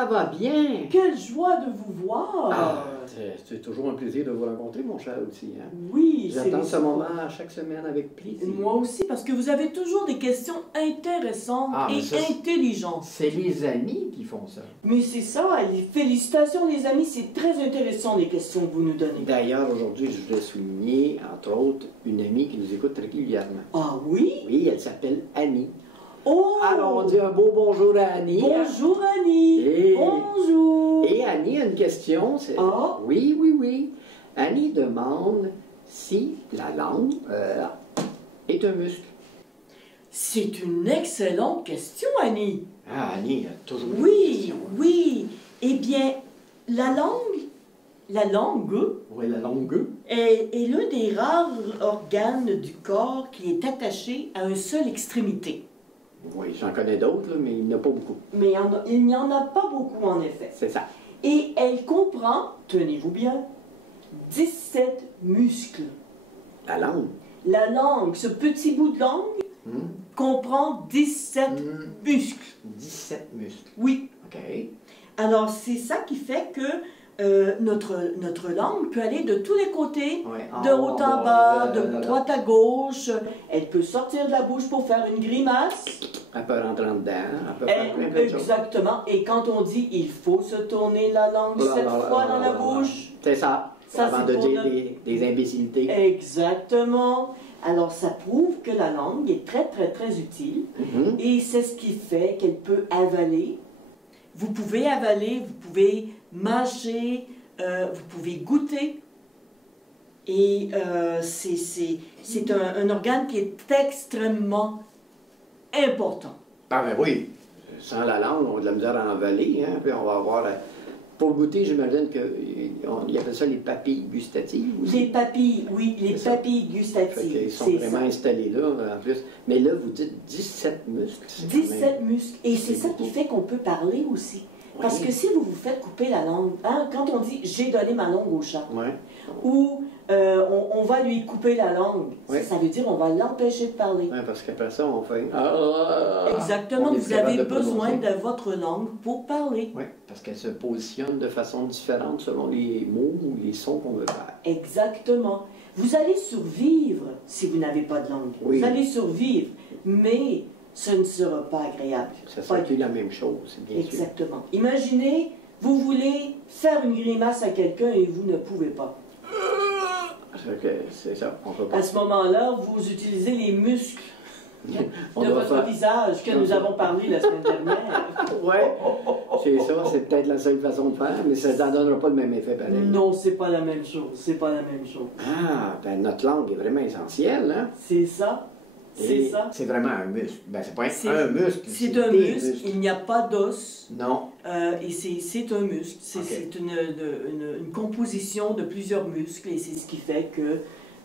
Ça va bien. Quelle joie de vous voir! Ah, c'est toujours un plaisir de vous rencontrer, mon cher aussi. Hein? Oui, j'attends ce moment chaque semaine avec plaisir. Moi aussi, parce que vous avez toujours des questions intéressantes et intelligentes. C'est les amis qui font ça. Mais c'est ça, les félicitations les amis, c'est très intéressant les questions que vous nous donnez. D'ailleurs, aujourd'hui, je voudrais souligner, entre autres, une amie qui nous écoute régulièrement. Ah oui? Oui, elle s'appelle Annie. Oh! Alors, on dit un beau bonjour à Annie. Bonjour Annie! Bonjour! Et Annie a une question. Ah? Oui. Annie demande si la langue est un muscle. C'est une excellente question, Annie. Ah, Annie a toujours une question. Oui. Eh bien, la langue oui, la langue, est l'un des rares organes du corps qui est attaché à une seule extrémité. Oui, j'en connais d'autres, mais il n'y en a pas beaucoup. Mais il n'y en a pas beaucoup, en effet. C'est ça. Et elle comprend, tenez-vous bien, 17 muscles. La langue. La langue, ce petit bout de langue, comprend 17 muscles. 17 muscles. Oui. OK. Alors, c'est ça qui fait que notre langue peut aller de tous les côtés, de haut en bas, de droite à gauche. Elle peut sortir de la bouche pour faire une grimace. Elle peut rentrer en dedans, elle peut faire plein de choses. Exactement. Et quand on dit « il faut se tourner la langue 7 fois dans la bouche », c'est ça. Avant de dire des imbécilités. Exactement. Alors, ça prouve que la langue est très, très, très utile. Et c'est ce qui fait qu'elle peut avaler. Vous pouvez avaler, vous pouvez mâcher, vous pouvez goûter. Et c'est un organe qui est extrêmement important. Ah ben oui. Sans la langue, on a de la misère à avaler. Hein, puis on va avoir... Pour goûter, j'imagine qu'ils appellent ça les papilles gustatives aussi. Les papilles, oui, les papilles gustatives. Ils sont vraiment installés là, en plus. Mais là, vous dites 17 muscles. 17 muscles. Et c'est ça qui fait qu'on peut parler aussi. Parce que si vous vous faites couper la langue, hein, quand on dit « j'ai donné ma langue au chat ou on va lui couper la langue, ça veut dire on va l'empêcher de parler. Oui, parce qu'après ça, on fait... Exactement, vous avez besoin de votre langue pour parler. Oui, parce qu'elle se positionne de façon différente selon les mots ou les sons qu'on veut faire. Exactement. Vous allez survivre si vous n'avez pas de langue. Vous allez survivre, mais ce ne sera pas agréable. Ça sera plus la même chose, bien sûr. Exactement. Imaginez, vous voulez faire une grimace à quelqu'un et vous ne pouvez pas. C'est ça, on peut pas. À ce moment-là, vous utilisez les muscles de votre visage que nous avons parlé la semaine dernière. Oui, c'est ça, c'est peut-être la seule façon de faire, mais ça n'en donnera pas le même effet pareil. Non, c'est pas la même chose, c'est pas la même chose. Ah, ben notre langue est vraiment essentielle, hein? C'est ça. C'est ça. C'est vraiment un muscle. Ben, c'est pas un muscle. C'est un muscle. Il n'y a pas d'os. Non. Et c'est un muscle. C'est une composition de plusieurs muscles. Et c'est ce qui fait que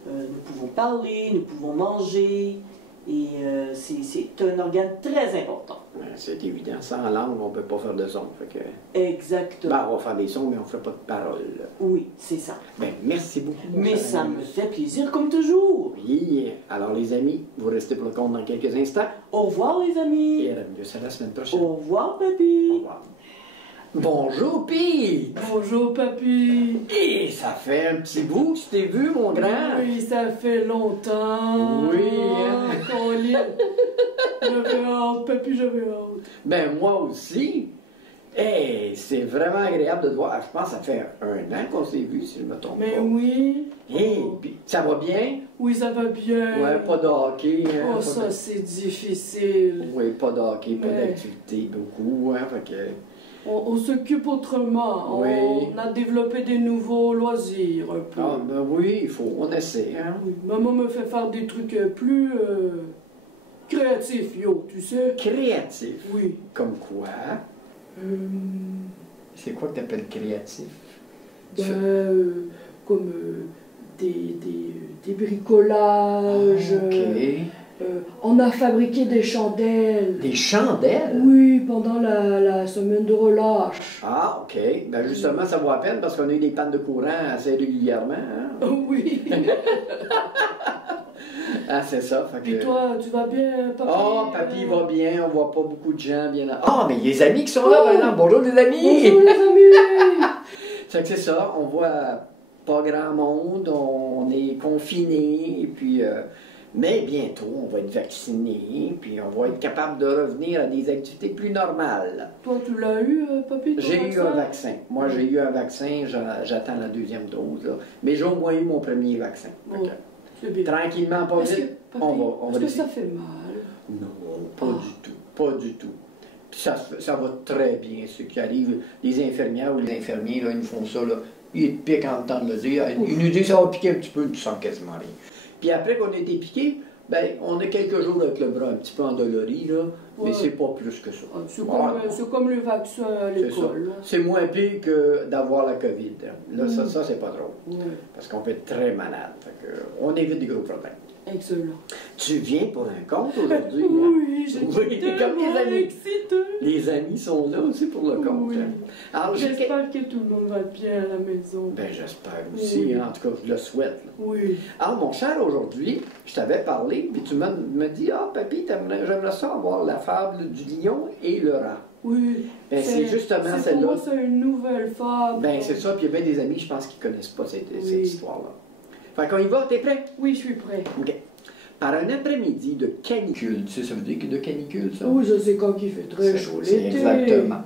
nous pouvons parler, nous pouvons manger. Et c'est un organe très important. C'est évident. Sans langue, on ne peut pas faire de son. Fait que... Exactement. Ben, on va faire des sons, mais on ne fait pas de paroles. Oui, c'est ça. Ben, merci beaucoup. Mais ça me fait plaisir comme toujours. Oui. Alors, les amis, vous restez pour le compte dans quelques instants. Au revoir, les amis. Et à la semaine prochaine. Au revoir, papy. Au revoir. Bonjour, Pete! Bonjour, papy! Et ça fait un petit bout que tu t'es vu, mon grand! Oui, ça fait longtemps! Oui! Colline! J'avais hâte, papy, j'avais hâte! Ben, moi aussi! Hey, c'est vraiment agréable de te voir. Je pense que ça fait 1 an qu'on s'est vu, si je me trompe pas. Mais oui! Hey, puis ça va bien? Oui, ça va bien! Ouais, pas de hockey. Hein, oh, ça, c'est difficile! Oui, pas de hockey, pas d'activité, beaucoup, hein, fait que... On s'occupe autrement. Oui. On a développé des nouveaux loisirs un peu. Ah, ben oui, on essaie. Hein? Oui. Maman me fait faire des trucs plus créatifs, yo, tu sais. Créatifs? Oui. Comme quoi? C'est quoi que tu appelles créatif? Comme des bricolages. On a fabriqué des chandelles. Des chandelles? Oui, pendant la semaine de relâche. Ah, OK. Ben justement, ça vaut la peine parce qu'on a eu des pannes de courant assez régulièrement. Hein? Oui. Ah, c'est ça. Fait Puis que... toi, tu vas bien, papy? Oh, papy va bien, on voit pas beaucoup de gens bien là. Ah, mais il y a les amis qui sont là maintenant. Bonjour les amis! Bonjour les amis! Fait que c'est ça, on voit pas grand monde, on est confinés, et puis... mais bientôt, on va être vaccinés, puis on va être capable de revenir à des activités plus normales. Toi, tu l'as eu, papy? J'ai eu un vaccin. Moi, j'ai eu un vaccin, j'attends la deuxième dose, là. Mais j'ai au moins eu mon premier vaccin. Oh, c'est bien. Tranquillement, pas vite, on va Est-ce que décider. ça fait mal? Non, pas du tout, pas du tout. Puis ça va très bien, ceux qui arrivent, les infirmières ou les infirmiers, là, ils nous font ça, là. Ils te piquent en temps de le dire. Ils nous disent ça va piquer un petit peu, tu sens quasiment rien. Puis après qu'on a été piqué, ben, on a quelques jours avec le bras un petit peu endolori, là, mais c'est pas plus que ça. C'est comme le vaccin à l'école. C'est moins pire que d'avoir la COVID. Là, ça c'est pas drôle. Parce qu'on peut être très malade. Fait que, on évite des gros problèmes. Excellent. Tu viens pour un compte aujourd'hui? Oui, j'ai Oui, comme les amis. excité. Les amis sont là aussi pour le compte. Oui. Alors, J'espère que tout le monde va bien à la maison. Ben, j'espère aussi, en tout cas, je le souhaite. Là. Oui. Alors, mon cher, aujourd'hui, je t'avais parlé, puis tu me dis, ah, papy, j'aimerais ça avoir la fable du lion et le rat. Oui. Ben, c'est justement celle-là. Pour moi, c'est une nouvelle fable. Ben, c'est ça, puis il y a bien des amis, je pense, qui ne connaissent pas cette histoire-là. Fait qu'on y va, t'es prêt? Oui, je suis prêt. OK. Par un après-midi de canicule, tu sais, ça veut dire que de canicule, ça? Oui, je sais quand il fait très chaud l'été. Exactement.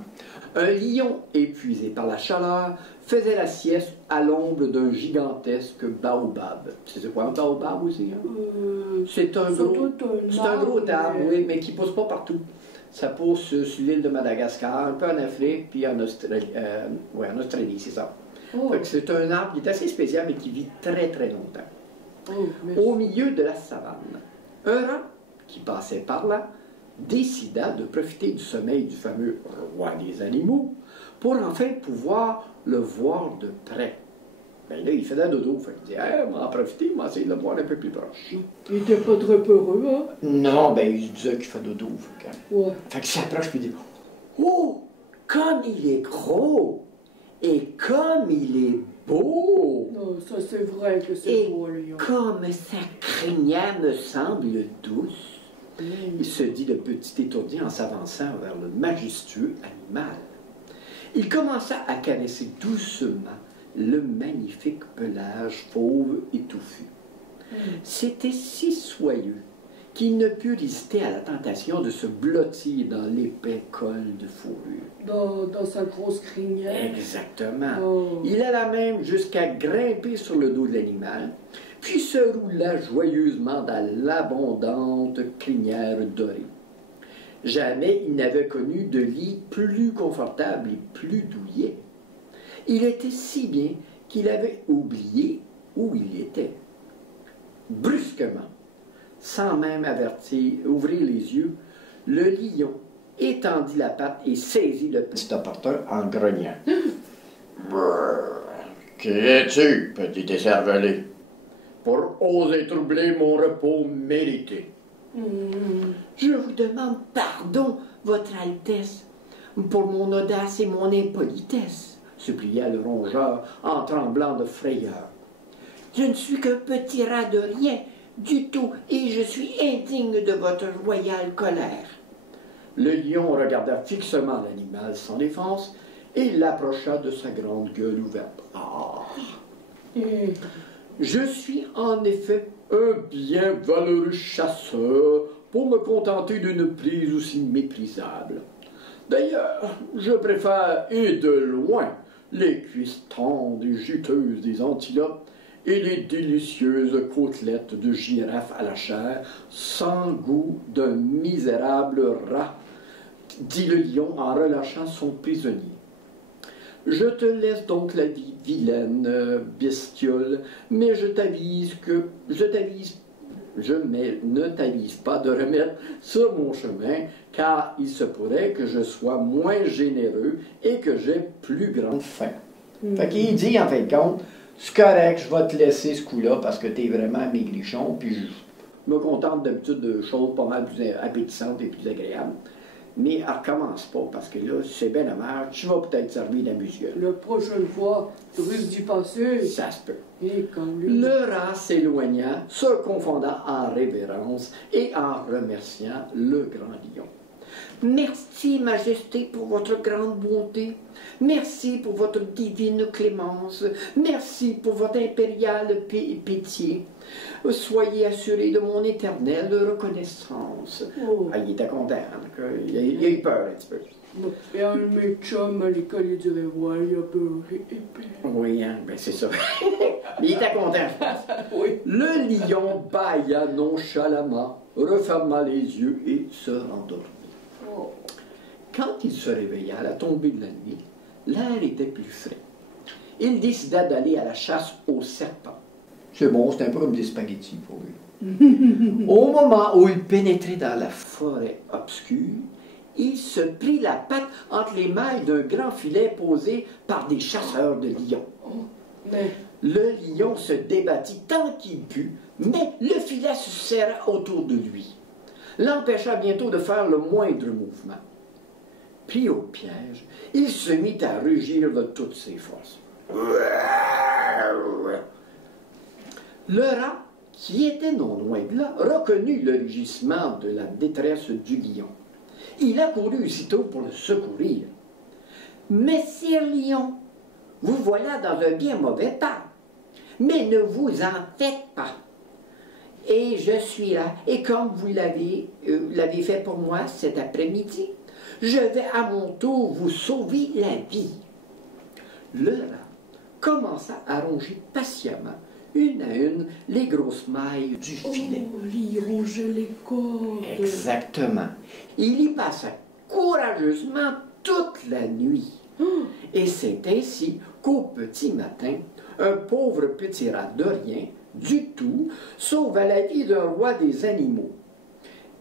Un lion, épuisé par la chaleur, faisait la sieste à l'ombre d'un gigantesque baobab. Tu sais quoi un baobab aussi? Hein? C'est un gros arbre, oui, mais qui ne pousse pas partout. Ça pousse sur l'île de Madagascar, un peu en Afrique, puis en Australie. En Australie, c'est ça. C'est un arbre qui est assez spécial, mais qui vit très, très longtemps. Au milieu de la savane, un rat qui passait par là décida de profiter du sommeil du fameux roi des animaux pour enfin pouvoir le voir de près. Ben là, il faisait dodo, fait qu'il dit « on va en profiter, on va essayer de le voir un peu plus proche. » Il était pas très peureux, hein? Non, ben il disait qu'il fait dodo. Fait qu'il s'approche et il dit « Oh, comme il est gros! Et comme il est beau! » Non, ça c'est vrai que c'est beau, le lion. Comme sa crinière me semble douce. Il se dit le petit étourdi en s'avançant vers le majestueux animal. Il commença à caresser doucement le magnifique pelage fauve et touffu. C'était si soyeux qu'il ne put résister à la tentation de se blottir dans l'épais col de fourrure. Dans sa grosse crinière. Exactement. Il alla même jusqu'à grimper sur le dos de l'animal, puis se roula joyeusement dans l'abondante crinière dorée. Jamais il n'avait connu de lit plus confortable et plus douillet. Il était si bien qu'il avait oublié où il était. Brusquement, sans même ouvrir les yeux, le lion étendit la patte et saisit le petit apporteur en grognant. « Qui es-tu, petit écervelé, pour oser troubler mon repos mérité? » Je vous demande pardon, Votre Altesse, pour mon audace et mon impolitesse, supplia le rongeur en tremblant de frayeur. Je ne suis qu'un petit rat de rien du tout, et je suis indigne de votre royale colère. Le lion regarda fixement l'animal sans défense et l'approcha de sa grande gueule ouverte. Ah! Je suis en effet un bien valeureux chasseur pour me contenter d'une prise aussi méprisable. D'ailleurs, je préfère, et de loin, les cuisses tendres et juteuses des antilopes et les délicieuses côtelettes de girafe à la chair, sans goût d'un misérable rat, dit le lion en relâchant son prisonnier. Je te laisse donc la vie, vilaine bestiole, mais je ne t'avise pas de remettre sur mon chemin, car il se pourrait que je sois moins généreux et que j'ai plus grande faim. Fait qu'il dit, en fin de compte, c'est correct, je vais te laisser ce coup-là parce que tu es vraiment maigrichon, puis je me contente d'habitude de choses pas mal plus appétissantes et plus agréables. Mais recommence pas, parce que là, c'est bien dommage, tu vas peut-être servir la musique. La prochaine fois, tu risques d'y passer. Ça se peut. Et quand lui... Le rat s'éloigna, se confondant en révérence et en remerciant le grand lion. Merci, Majesté, pour votre grande bonté. Merci pour votre divine clémence. Merci pour votre impériale pitié. Soyez assurés de mon éternelle reconnaissance. Oh. Ah, il était content. Hein, il a eu peur un petit peu. Et un de mes chums à l'école, il dirait, ouais, il a peur épais. Oui, hein, ben c'est ça. Mais il était content, je pense. Oui. Le lion bâilla nonchalamment, referma les yeux et se rendormit. Oh. Quand il se réveilla à la tombée de la nuit, l'air était plus frais. Il décida d'aller à la chasse aux serpents. C'est bon, c'est un peu comme des spaghettis pour lui. Au moment où il pénétrait dans la forêt obscure, il se prit la patte entre les mailles d'un grand filet posé par des chasseurs de lions. Oh. Mais... Le lion se débattit tant qu'il put, mais le filet se serra autour de lui, l'empêcha bientôt de faire le moindre mouvement. Pris au piège, il se mit à rugir de toutes ses forces. Le rat, qui était non loin de là, reconnut le rugissement de la détresse du lion. Il accourut aussitôt pour le secourir. « Messire Lion, vous voilà dans un bien mauvais pas, mais ne vous en faites pas. Et je suis là, et comme vous l'avez fait pour moi cet après-midi, je vais à mon tour vous sauver la vie. » Le rat commença à ronger patiemment, une à une, les grosses mailles du filet. Oh, il rongeait les cordes. Exactement. Il y passa courageusement toute la nuit. Et c'est ainsi qu'au petit matin, un pauvre petit rat de rien du tout sauva la vie d'un roi des animaux,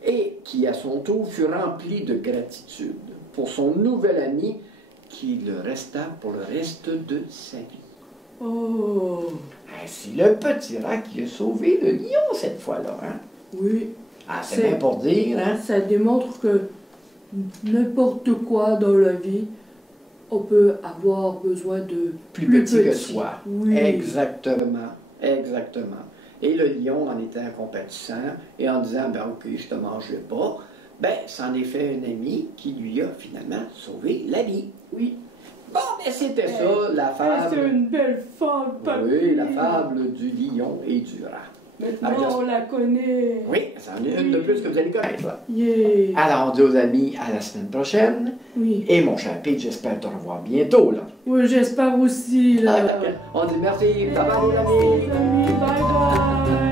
et qui à son tour fut rempli de gratitude pour son nouvel ami qui le resta pour le reste de sa vie. Oh! C'est le petit rat qui a sauvé le lion cette fois-là, hein? Oui. Ah, c'est bien pour dire, hein? Ça démontre que n'importe quoi dans la vie, on peut avoir besoin de Plus petit que soi. Oui. Exactement. Exactement. Et le lion, en étant compatissant et en disant, ben ok, je te mangerai pas, ben, c'en est fait un ami qui lui a finalement sauvé la vie. Oui. Bon, ben c'était ça, la fable. C'est une belle fable, papy. Oui, la fable du lion et du rat. Maintenant, on la connaît. Oui, c'en est une de plus que vous allez connaître, là. Yeah. Alors, on dit aux amis à la semaine prochaine. Oui. Et mon cher Pete, j'espère te revoir bientôt, là. Oui, j'espère aussi, là. On dit merci. Bye bye, les amis. Merci, les amis. Bye bye.